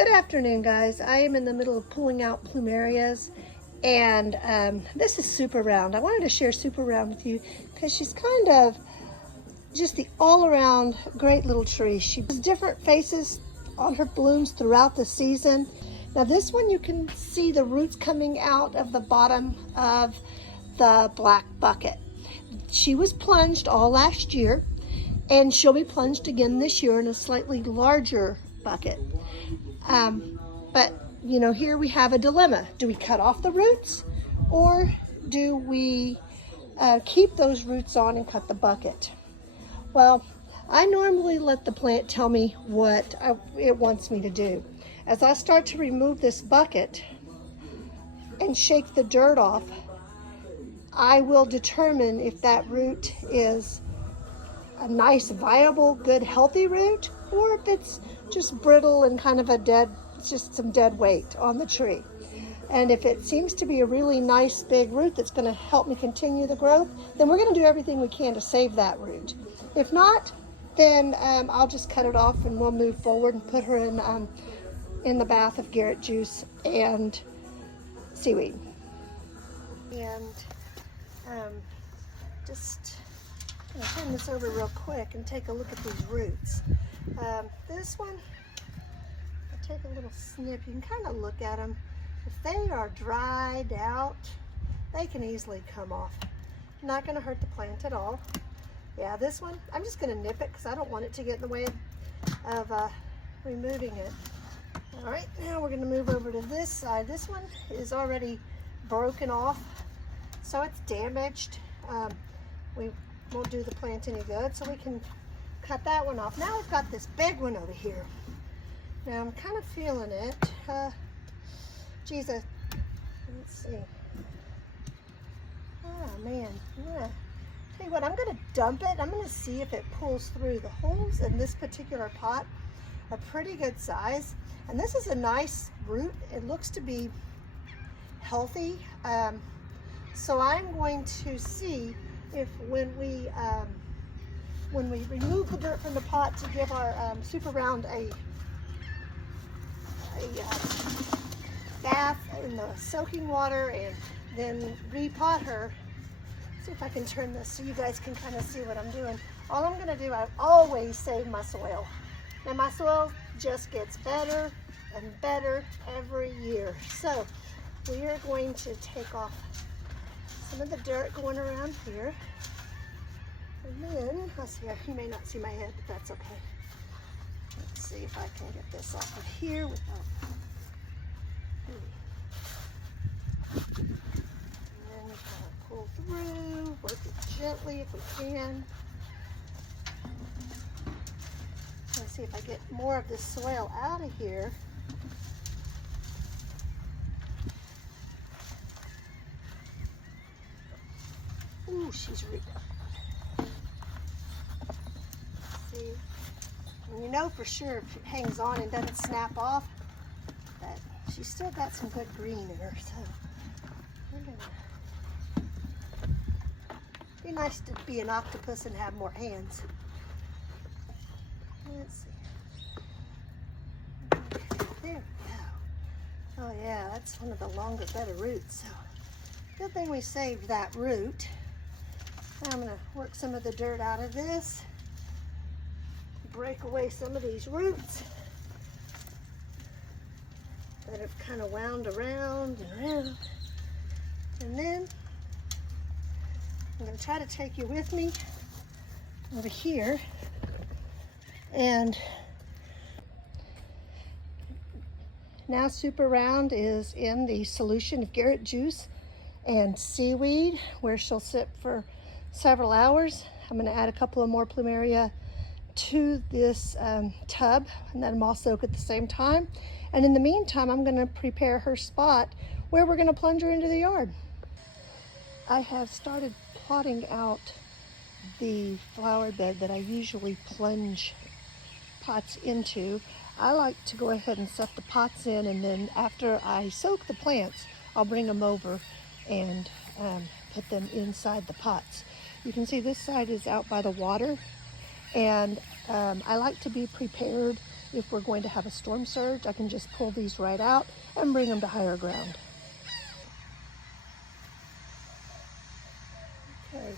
Good afternoon, guys. I am in the middle of pulling out plumerias, and this is super round. I wanted to share super round with you because she's kind of just the all-around great little tree. She has different faces on her blooms throughout the season. Now this one, you can see the roots coming out of the bottom of the black bucket. She was plunged all last year, and she'll be plunged again this year in a slightly larger bucket. But you know, here we have a dilemma. Do we cut off the roots, or do we keep those roots on and cut the bucket? Well, I normally let the plant tell me what it wants me to do. As I start to remove this bucket and shake the dirt off, I will determine if that root is a nice, viable, good, healthy root, or if it's just brittle and kind of a dead, just some dead weight on the tree. And if it seems to be a really nice big root that's going to help me continue the growth, then we're going to do everything we can to save that root. If not, then I'll just cut it off and we'll move forward and put her in the bath of Garrett juice and seaweed. And just I'm gonna turn this over real quick and take a look at these roots. This one, I'll take a little snip. You can kind of look at them. If they are dried out, they can easily come off. Not going to hurt the plant at all. Yeah, this one, I'm just going to nip it because I don't want it to get in the way of removing it. All right, now we're going to move over to this side. This one is already broken off, so it's damaged. We won't do the plant any good, so we can cut that one off. Now we've got this big one over here. Now I'm kind of feeling it. Geez, let's see. Oh man, tell you what, I'm gonna dump it. I'm gonna see if it pulls through. The holes in this particular pot are pretty good size, and this is a nice root. It looks to be healthy. So I'm going to see if when we remove the dirt from the pot to give our super round a bath in the soaking water and then repot her. See if I can turn this so you guys can kind of see what I'm doing. All I'm going to do, I always save my soil. Now my soil just gets better and better every year. So we are going to take off some of the dirt going around here. And then, let's see, you may not see my head, but that's okay. Let's see if I can get this off of here without... And then kind of pull through, work it gently if we can. Let's see if I get more of this soil out of here. Ooh, she's really... See, and you know for sure if it hangs on and doesn't snap off, that she's still got some good green in her. So we're gonna be nice to be an octopus and have more hands. Let's see. There we go. Oh yeah, that's one of the longer, better roots. So good thing we saved that root. Now I'm gonna work some of the dirt out of this. Break away some of these roots that have kind of wound around and around. And then I'm going to try to take you with me over here. And now Super Round is in the solution of Garrett juice and seaweed, where she'll sit for several hours. I'm going to add a couple of more Plumeria to this tub and let them all soak at the same time. And in the meantime, I'm going to prepare her spot where we're going to plunge her into the yard. I have started plotting out the flower bed that I usually plunge pots into. I like to go ahead and set the pots in, and then after I soak the plants, I'll bring them over and put them inside the pots. You can see this side is out by the water. And I like to be prepared if we're going to have a storm surge, I can just pull these right out and bring them to higher ground. Okay,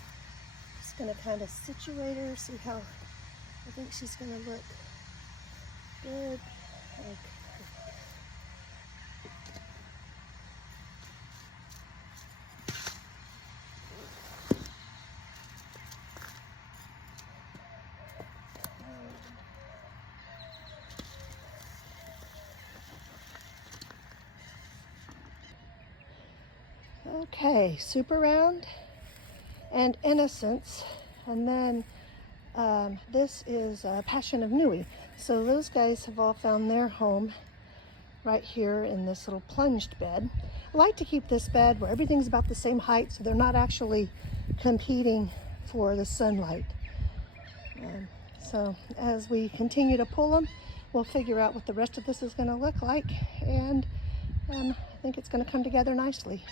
just gonna kind of situate her, see how I think she's gonna look good. Okay. Okay, Super Round and Innocence, and then this is Passion of Nui. So those guys have all found their home right here in this little plunged bed. I like to keep this bed where everything's about the same height so they're not actually competing for the sunlight. So as we continue to pull them, we'll figure out what the rest of this is going to look like, and I think it's going to come together nicely.